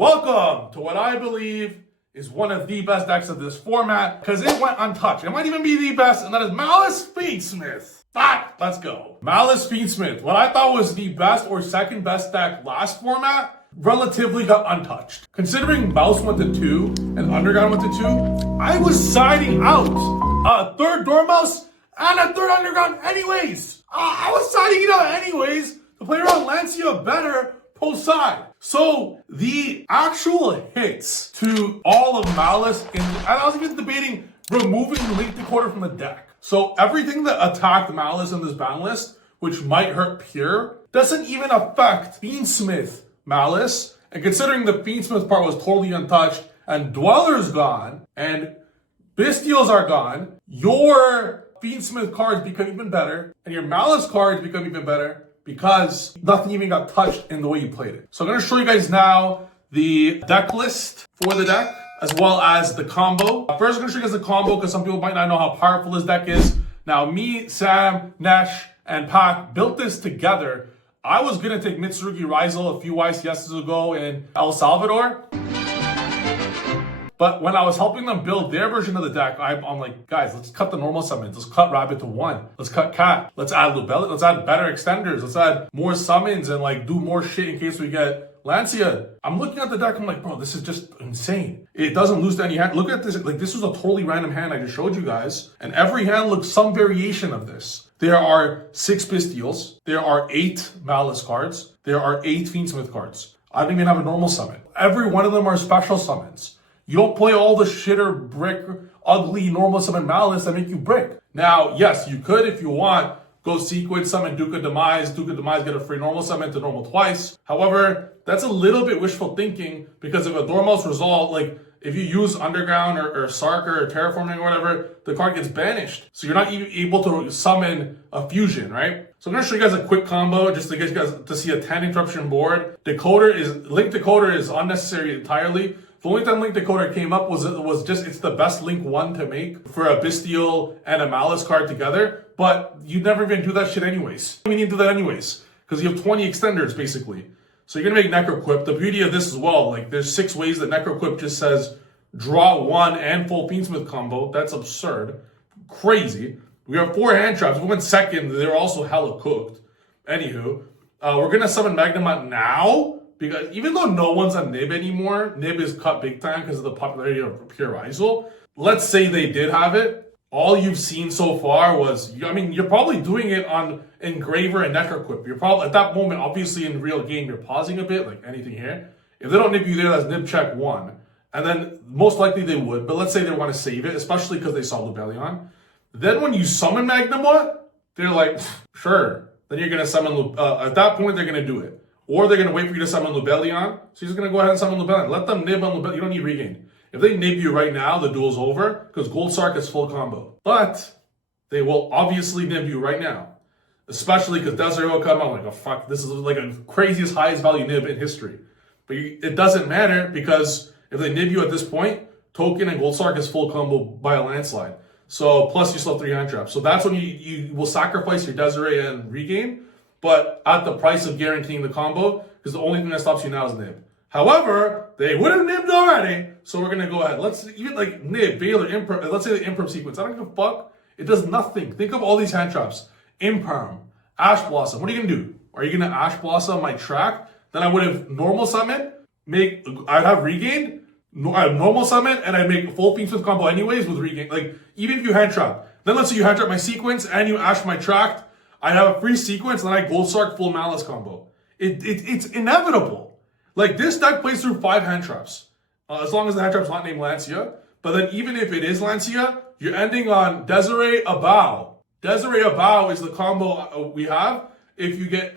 Welcome to what I believe is one of the best decks of this format, because it went untouched. It might even be the best, and that is Maliss Fiendsmith. Let's go. Maliss Fiendsmith, what I thought was the best or second best deck last format, relatively got untouched. Considering Mouse went to 2 and Underground went to 2, I was siding out a third Dormouse and a third Underground anyways. I was siding it out anyways to play around Lancia better post side. So the actual hits to all of Maliss, and I was even debating removing Link Decoder from the deck. So everything that attacked Maliss in this ban list, which might hurt Pure, doesn't even affect Fiendsmith Maliss. And considering the Fiendsmith part was totally untouched, and Dweller's gone, and Bestials are gone, your Fiendsmith cards become even better, and your Maliss cards become even better, because nothing even got touched in the way you played it. So I'm going to show you guys now the deck list for the deck, as well as the combo. First, I'm going to show you guys the combo, because some people might not know how powerful this deck is. Now, me, Sam, Nesh, and Pac built this together. I was going to take Mitsurugi Rizel a few YCSs ago in El Salvador. But when I was helping them build their version of the deck, I'm like, guys, let's cut the normal summons. Let's cut Rabbit to 1. Let's cut Cat. Let's add Lubelli. Let's add better extenders. Let's add more summons and like do more shit in case we get Lancia. I'm looking at the deck. I'm like, bro, this is just insane. It doesn't lose to any hand. Look at this. Like, this was a totally random hand I just showed you guys. And every hand looks some variation of this. There are 6 Bestials. There are 8 Maliss cards. There are 8 Fiendsmith cards. I don't even have a normal summon. Every one of them are special summons. You don't play all the shitter, brick, ugly, normal summon Maliss that make you brick. Now, yes, you could, if you want, go sequence summon Duke of Demise. Duke of Demise, get a free normal summon to normal twice. However, that's a little bit wishful thinking, because if a Dormouse result, like if you use Underground or Sarker or Terraforming or whatever, the card gets banished. So you're not even able to summon a fusion, right? So I'm going to show you guys a quick combo just to get you guys to see a 10 interruption board. Link Decoder is unnecessary entirely. The only time Link Decoder came up was just, it's the best Link 1 to make for a Bestial and a Maliss card together, but you never even do that shit anyways. I mean, you do that anyways, because you have 20 extenders basically. So you're gonna make Necroquip. The beauty of this as well, like there's 6 ways that Necroquip just says draw 1 and full Fiendsmith combo. That's absurd. Crazy. We have 4 hand traps. We went second, they're also hella cooked. Anywho, we're gonna summon Magnemite now. Because even though no one's on Nib anymore, Nib is cut big time because of the popularity of Pure Rizel. Let's say they did have it. All you've seen so far was, I mean, you're probably doing it on Engraver and Necroquip. You're probably, at that moment, obviously in real game, you're pausing a bit, like anything here. If they don't nib you there, that's nib check 1. And then most likely they would, but let's say they want to save it, especially because they saw Lubellion. Then when you summon Magnemite, they're like, sure. Then you're going to summon, at that point, they're going to do it. Or they're going to wait for you to summon Lubellion. So you're just going to go ahead and summon Lubellion. Let them nib on Lubellion. You don't need regain. If they nib you right now, the duel's over, because Gold Sark is full combo. But they will obviously nib you right now. Especially because Desert will come out like, oh fuck, this is like a craziest, highest value nib in history. But it doesn't matter, because if they nib you at this point, Token and Gold Sark is full combo by a landslide. So plus you still have 3 hand traps. So that's when you will sacrifice your Deseret and regain, but at the price of guaranteeing the combo, because the only thing that stops you now is nib. However, they would have nibbed already, so we're gonna go ahead. Let's even like nib, Baylor, Imperm. Let's say the Imperm sequence. I don't give a fuck. It does nothing. Think of all these hand traps. Imperm, Ash Blossom. What are you gonna do? Are you gonna Ash Blossom my track? Then I would have normal summon. I'd have regained. I have normal summon, and I'd make full Fiendsmith combo anyways with regain. Like even if you hand trap, then let's say you hand trap my sequence and you Ash my track. I'd have a free sequence, and then I Gold Sark full Maliss combo. It's inevitable. Like, this deck plays through 5 hand traps. As long as the hand trap's not named Lancia. But then even if it is Lancia, you're ending on Deseret Abao. Deseret Abao is the combo we have if you get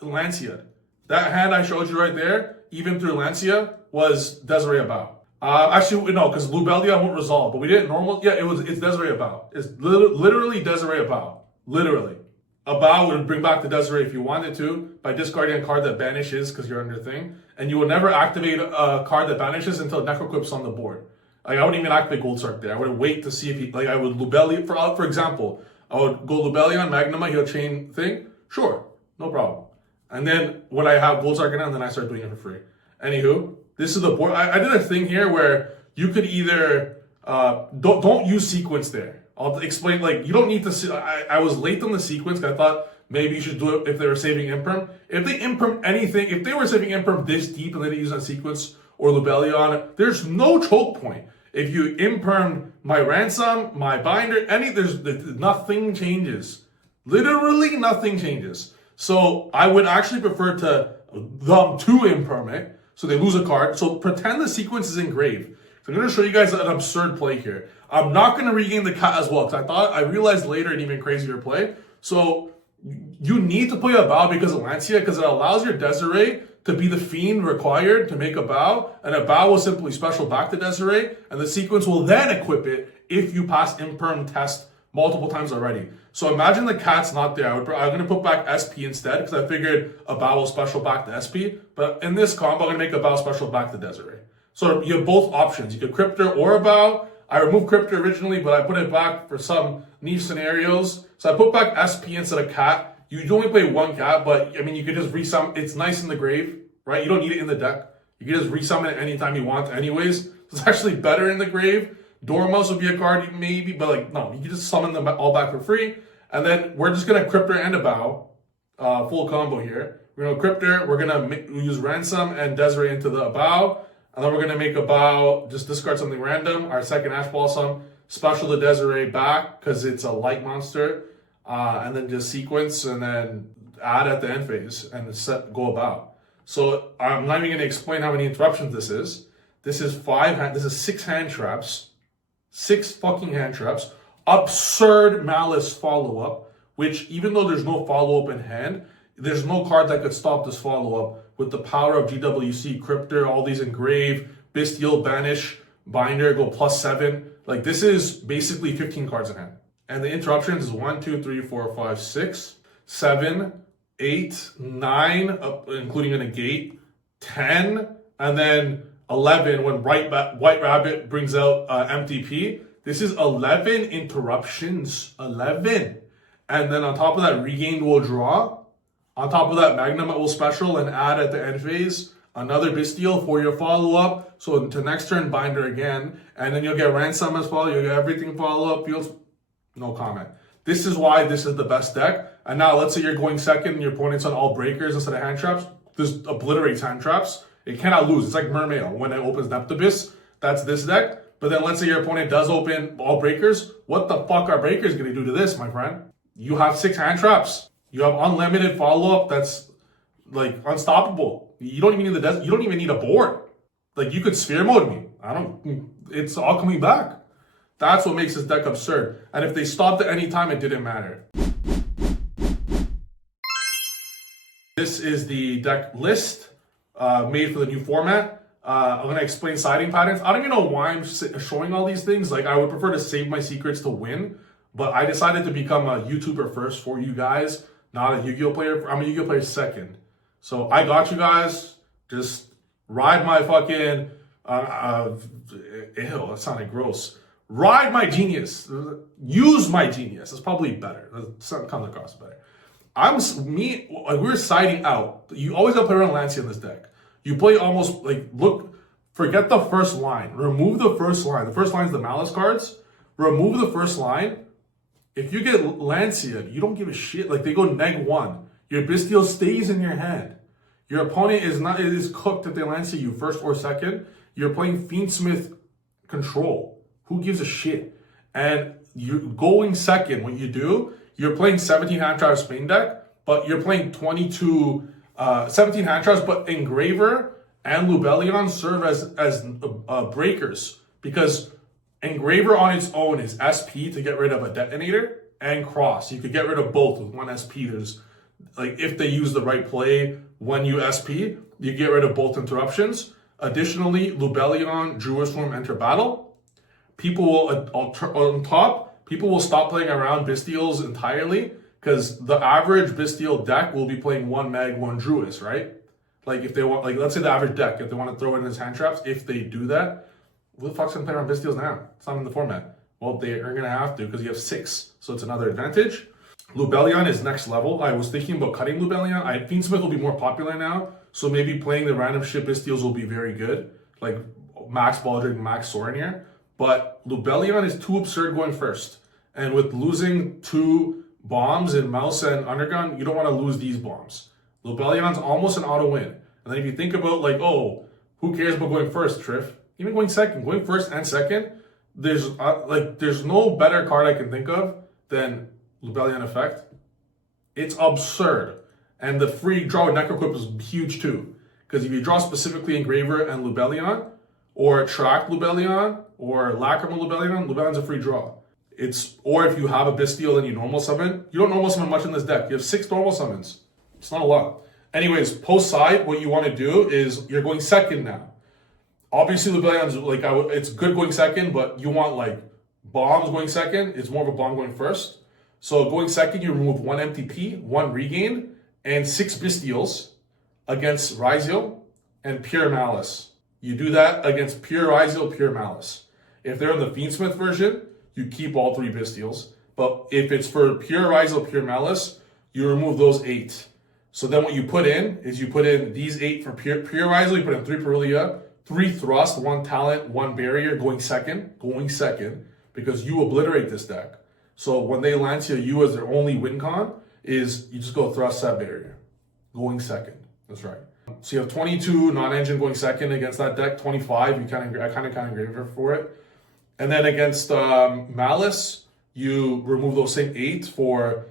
Lancia. That hand I showed you right there, even through Lancia, was Deseret Abao. Actually, no, because Lubellion won't resolve. But we didn't normal. Yeah, it's Deseret Abao. It's literally Deseret Abao. Literally. Abao would bring back the Deseret if you wanted to by discarding a card that banishes because you're under thing. And you will never activate a card that banishes until Necroquip's on the board. Like, I wouldn't even activate Gold Sark there. I would wait to see if he, like, I would Lubellion, for example, I would go Lubellion, Magnemite, he'll chain thing. Sure, no problem. And then when I have Gold Sark in, then I start doing it for free. Anywho, This is the board. I did a thing here where you could either don't use sequence there. I'll explain. Like you don't need to. I was late on the sequence. I thought maybe you should do it if they were saving imperm. If they imperm anything, if they were saving imperm this deep and they didn't use that sequence or Lubellion, there's no choke point. If you imperm my ransom, my binder, there's nothing changes. Literally nothing changes. So I would actually prefer them to imperm it, so they lose a card. So pretend the sequence is engraved. So I'm going to show you guys an absurd play here. I'm not going to regain the cat as well, because I realized later an even crazier play. So you need to play a bow because of Lancia, because it allows your Desiree to be the fiend required to make a bow, and a bow will simply special back to Desiree, and the sequence will then equip it if you pass imperm test multiple times already. So imagine the cat's not there. I'm going to put back SP instead, because I figured a bow will special back to SP, but in this combo, I'm going to make a bow special back to Desiree. So you have both options. You could Cryptor or a bow. I removed Cryptor originally, but I put it back for some niche scenarios. So I put back SP instead of cat. You only play one cat, but I mean, you could just resummon. It's nice in the grave, right? You don't need it in the deck. You can just resummon it anytime you want anyways. It's actually better in the grave. Dormouse would be a card maybe, but like, no, you can just summon them all back for free. And then we're just going to Cryptor and a bow, full combo here. We're going to Cryptor, we're going to use Ransom and Desiree into the bow. And then we're going to make a bow, just discard something random. Our second Ash Blossom, special the Desiree back because it's a light monster. And then just sequence and then add at the end phase and go about. So I'm not even going to explain how many interruptions this is. This is 6 hand traps. 6 fucking hand traps. Absurd Maliss follow-up, which even though there's no follow-up in hand, there's no card that could stop this follow-up with the power of GWC, Cryptor, all these engrave, Bestial, Banish, Binder, go +7. Like this is basically 15 cards in hand. And the interruptions is 1, 2, 3, 4, 5, 6, 7, 8, 9, including a negate, 10, and then 11 when White Rabbit brings out MTP. This is 11 interruptions. 11. And then on top of that, Regained will draw. On top of that, Magnemite will special and add at the end phase another Bestial for your follow-up. So to next turn, Binder again. And then you'll get Ransom as well. You'll get everything follow-up. Fields. No comment. This is why this is the best deck. And now let's say you're going second and your opponent's on all breakers instead of hand traps. This obliterates hand traps. It cannot lose. It's like Mermail. When it opens Neptibus, that's this deck. But then let's say your opponent does open all breakers. What the fuck are breakers going to do to this, my friend? You have 6 hand traps. You have unlimited follow-up that's like unstoppable. You don't even need you don't even need a board. Like you could sphere mode me. It's all coming back. That's what makes this deck absurd. And if they stopped at any time, it didn't matter. This is the deck list made for the new format. I'm going to explain siding patterns. I don't even know why I'm showing all these things. Like I would prefer to save my secrets to win. But I decided to become a YouTuber first for you guys, not a Yu-Gi-Oh player. I'm a Yu-Gi-Oh player second. So I got you guys. Just ride my fucking... ew, that sounded gross. Ride my genius. Use my genius. It's probably better. It comes across better. We're siding out. You always gotta play around Lancia in this deck. You play almost forget the first line. Remove the first line. The first line is the Maliss cards. Remove the first line. If you get Lancia, you don't give a shit. Like they go -1. Your Bestial stays in your hand. Your opponent is cooked if they Lancia you first or second. You're playing Fiendsmith control. Who gives a shit? And you're going second. What you do, you're playing 17 hand traps main deck, but you're playing 17 hand traps, but Engraver and Lubellion serve as breakers because Engraver on its own is SP to get rid of a detonator and cross. You could get rid of both with one SP. There's like if they use the right play when you SP, you get rid of both interruptions. Additionally, Lubellion, Druid Swarm enter battle. People will on top. People will stop playing around Bestials entirely because the average Bestial deck will be playing 1 Mag, 1 Druid, right? Like if they want, like let's say the average deck, if they want to throw in his hand traps, if they do that. Who the fuck's gonna play around Bestials now? It's not in the format. Well, they are gonna have to because you have 6, so it's another advantage. Lubellion is next level. I was thinking about cutting Lubellion. Fiendsmith will be more popular now, So maybe playing the random ship Bistials will be very good, like Max Baldric, Max Soraneer. But Lubellion is too absurd going first. And with losing 2 bombs in Mouse and Underground, you don't want to lose these bombs. Lubellion's almost an auto win. And then if you think about like, oh, who cares about going first, Trif? Even going second, going first and second, there's no better card I can think of than Lubellion Effect. It's absurd. And the free draw with Necroquip is huge too. Because if you draw specifically Engraver and Lubellion, or Track Lubellion, or Lacrimal Lubellion, Lubellion's a free draw. Or if you have a Bistial and you normal summon, you don't normal summon much in this deck. You have 6 normal summons. It's not a lot. Anyways, post side, what you want to do is you're going second now. Obviously, Lubellion's like, it's good going second, but you want like bombs going second. It's more of a bomb going first. So going second, you remove 1 MTP, 1 regain, and 6 Bistials against Rizio and Pure Malice. You do that against Pure Rizio, Pure Malice. If they're in the Fiendsmith version, you keep all 3 Bistials. But if it's for Pure Rizio, Pure Malice, you remove those 8. So then what you put in is you put in these 8 for Pure Rizio, you put in 3 Perilia, 3 Thrust, 1 Talent, 1 Barrier, going second, because you obliterate this deck. So when they Lancia you as their only win con, is you just go Thrust, Set, Barrier, going second. That's right. So you have 22 non-engine going second against that deck, 25, I kind of Engraver for it. And then against Malice, you remove those same 8 for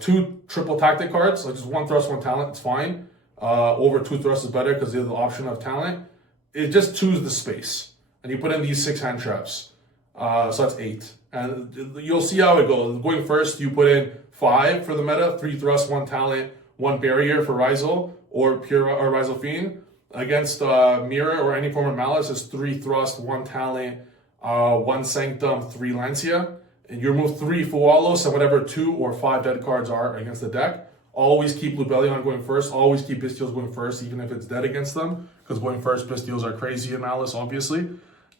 2 triple tactic cards, like just 1 Thrust, 1 Talent, it's fine. Over 2 Thrust is better because they have the option of Talent. It just choose the space. And you put in these 6 hand traps. So that's 8. And you'll see how it goes. Going first, you put in 5 for the meta, 3 Thrust, 1 Talent, 1 Barrier for Rizal or Pure or Rizal Fiend. Against Mirror or any form of Malice is 3 Thrust, 1 Talent, 1 Sanctum, 3 Lancia. And you remove 3 Fualos and whatever 2 or 5 dead cards are against the deck. Always keep Lubellion going first. Always keep Bistials going first, even if it's dead against them. Because going first, Bistials are crazy in Malice, obviously.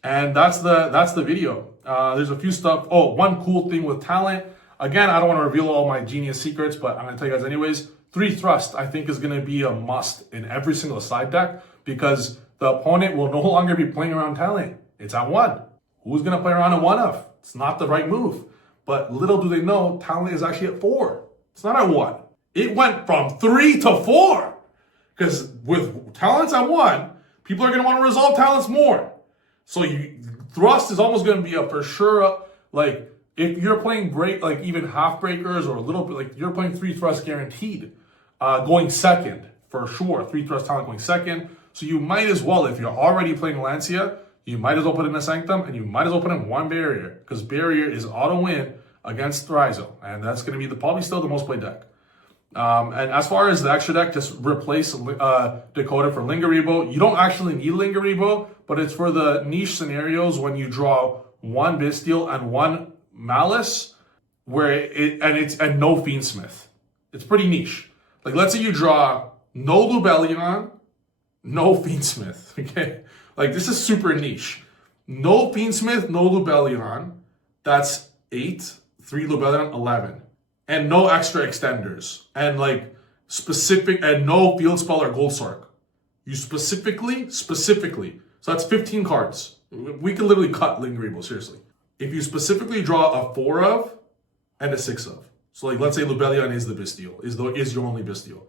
And that's the video. There's a few stuff. Oh, one cool thing with Talent. Again, I don't want to reveal all my genius secrets, but I'm going to tell you guys anyways. 3 Thrust, I think, is going to be a must in every single side deck. Because the opponent will no longer be playing around Talent. It's at 1. Who's going to play around at 1-of? It's not the right move. But little do they know, Talent is actually at 4. It's not at 1. It went from 3 to 4. Because with Talents at 1, people are going to want to resolve Talents more. So Thrust is almost going to be a for sure, like, if you're playing like even half breakers or a little bit, like you're playing 3 Thrust guaranteed, going second, for sure. 3 Thrust Talent going second. So you might as well, if you're already playing Lancia, you might as well put in a Sanctum, and you might as well put in 1 Barrier, because Barrier is auto win against Thrizo, and that's going to be probably still the most played deck. And as far as the extra deck, just replace Dakota for Lingaribo. You don't actually need Lingaribo, but it's for the niche scenarios when you draw 1 Bistial and 1 Malice, and no Fiendsmith. It's pretty niche. Like, let's say you draw no Lubellion, no Fiendsmith, okay? Like, this is super niche. No Fiendsmith, no Lubellion. That's 8. 3 Lubellion, 11. And no extra extenders. And, like, and no Field Spell or Gold Sark. You specifically. So that's 15 cards. We can literally cut Lingaribo, seriously. If you specifically draw a 4-of and a 6-of. So, like, let's say Lubellion is the Bistial, is your only Bistial.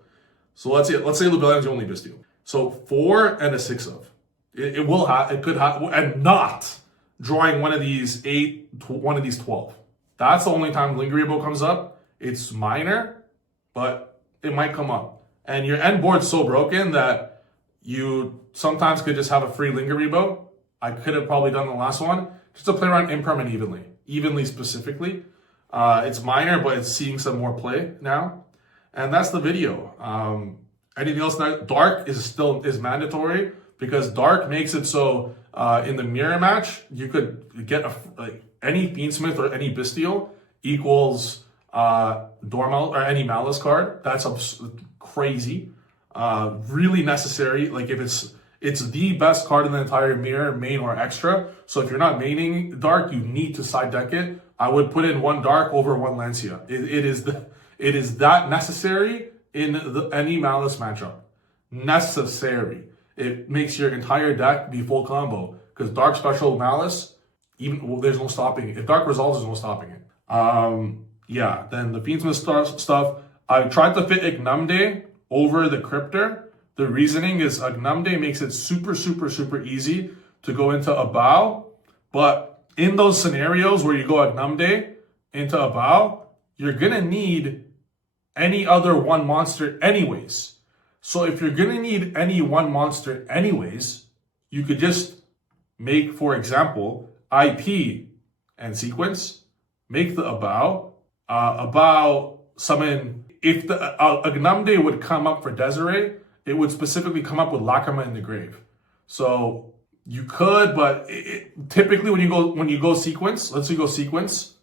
So let's say Lubellion is your only Bistial. So 4 and a 6-of. It could have, and not drawing one of these 8, one of these 12. That's the only time Lingaribo comes up. It's minor, but it might come up. And your end board's so broken that you sometimes could just have a free Lingaribo. I could have probably done the last one, just to play around imperm and evenly specifically. It's minor, but it's seeing some more play now. And that's the video. Anything else? Dark is mandatory. Because Dark makes it so in the mirror match, you could get any Fiendsmith or any Bistial equals Dormal or any Malice card. That's crazy. Really necessary. Like, if it's the best card in the entire mirror, main or extra. So if you're not maining Dark, you need to side deck it. I would put in 1 Dark over 1 Lancia. It is that necessary in any Malice matchup. necessary. It makes your entire deck be full combo. Because Dark Special Malice, there's no stopping it. If Dark resolves, there's no stopping it. Yeah, then the Fiendsmith stuff. I tried to fit Ignumde over the Cryptor. The reasoning is Ignumde makes it super, super, super easy to go into a bow. But in those scenarios where you go Ignumde into a bow, you're going to need any other one monster anyways. So if you're going to need any one monster anyways, you could just make, for example, IP and sequence, make the Abao summon. If the Ignumde would come up for Desiree, it would specifically come up with Lacrima in the grave. So you could, but typically when you go sequence, let's say you go sequence,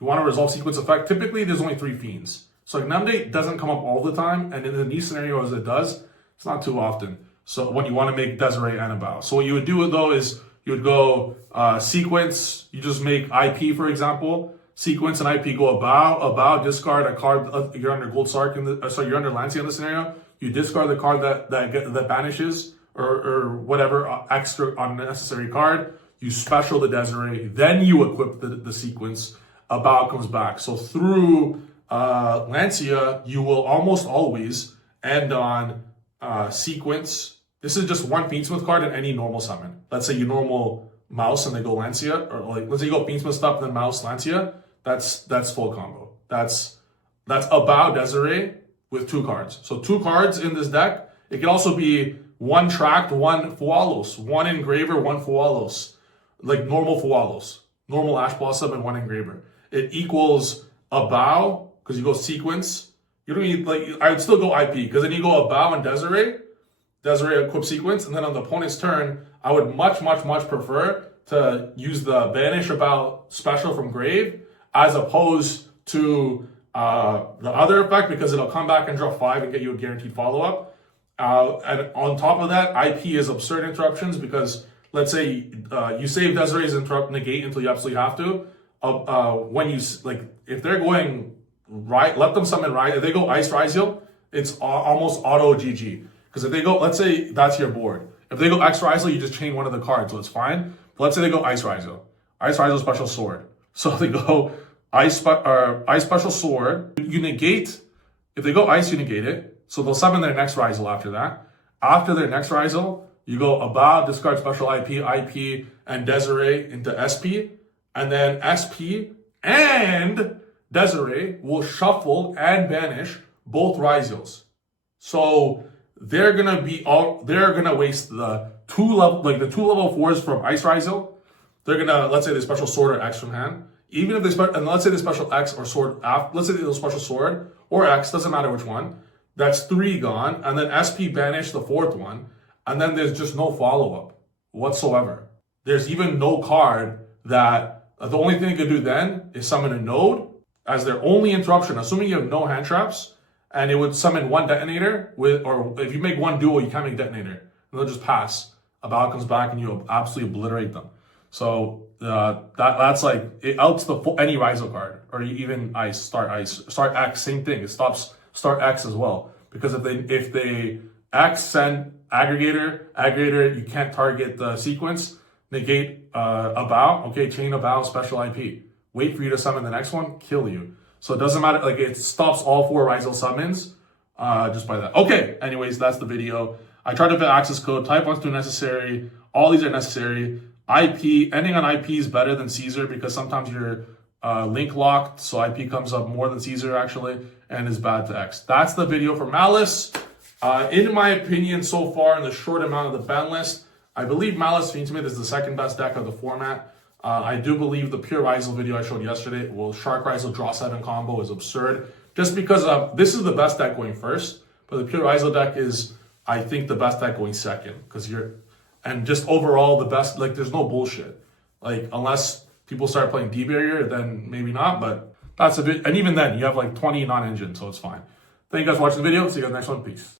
you want to resolve sequence effect, typically there's only 3 fiends. So Ignumde doesn't come up all the time, and in the niche scenarios it does, it's not too often. So when you want to make Desiree and Abao. So what you would do though is you would go sequence, you just make IP, for example, sequence and IP, go Abao, discard a card, you're under Gold Sark, you're under Lancia in the scenario, you discard the card that banishes, or whatever extra unnecessary card, you special the Desiree, then you equip the sequence, Abao comes back. So through Lancia, you will almost always end on sequence. This is just one Fiendsmith card in any normal summon. Let's say you normal Mouse and they go Lancia, or like let's say you go Fiendsmith stuff and then Mouse Lancia. That's full combo. That's Abao Desiree with 2 cards. So 2 cards in this deck. It can also be 1 tracked, 1 Fualos, 1 engraver, 1 Fualos, like normal Fualos, normal Ash Blossom and 1 engraver. It equals Abao because you go sequence. You don't need, like, I would still go IP because then you go Abao and Desiree equip sequence, and then on the opponent's turn, I would much prefer to use the banish Abao special from grave as opposed to the other effect, because it'll come back and draw 5 and get you a guaranteed follow-up. And on top of that, IP is absurd interruptions because let's say you save Desiree's interrupt negate until you absolutely have to. When you, like, if they're going right, let them summon right. If they go Ice Ryziel, it's almost auto GG. Because if they go, let's say that's your board. If they go X Ryziel, you just chain one of the cards, so it's fine. But let's say they go Ice Ryziel. Ice Ryziel special sword. So they go Ice special sword. You negate, if they go Ice, you negate it. So they'll summon their next Ryziel after that. After their next Ryziel, you go Abao, discard special IP, and Desiree into SP. And then SP and Desiree will shuffle and banish both Ryziels. So they're gonna waste the 2 level 4s from Ice Ryziel. They're gonna, let's say, the special sword or X from hand. Even if they and let's say the special X or sword, let's say the special sword or X, doesn't matter which one. That's 3 gone, and then SP banish the 4th one, and then there's just no follow-up whatsoever. There's even no card that, the only thing you can do then is summon a node as their only interruption, assuming you have no hand traps, and it would summon 1 detonator or if you make 1 duo, you can't make detonator, and they'll just pass. Abao comes back and you absolutely obliterate them. So that's like, it outs any Ryziel card, or even Start X, same thing. It stops Start X as well, because if they X send aggregator, you can't target the sequence. Negate Abao, okay, chain Abao, special IP. Wait for you to summon the next one, kill you. So it doesn't matter, like, it stops all 4 Ryziel summons just by that. Okay, anyways, that's the video. I tried to fit access code. Type 1's too necessary. All these are necessary. IP, ending on IP is better than Caesar because sometimes you're link locked, so IP comes up more than Caesar actually, and is bad to X. That's the video for Maliss. In my opinion, so far in the short amount of the ban list, I believe Maliss Fiendsmith is the 2nd best deck of the format. I do believe the pure Ryziel video I showed yesterday, Shark Ryziel draw 7 combo is absurd. Just because this is the best deck going first, but the pure Ryziel deck is, I think, the best deck going second. And just overall the best, like, there's no bullshit. Like, unless people start playing D-Barrier, then maybe not, but that's a bit, and even then, you have like 20 non-engine, so it's fine. Thank you guys for watching the video. See you guys next one. Peace.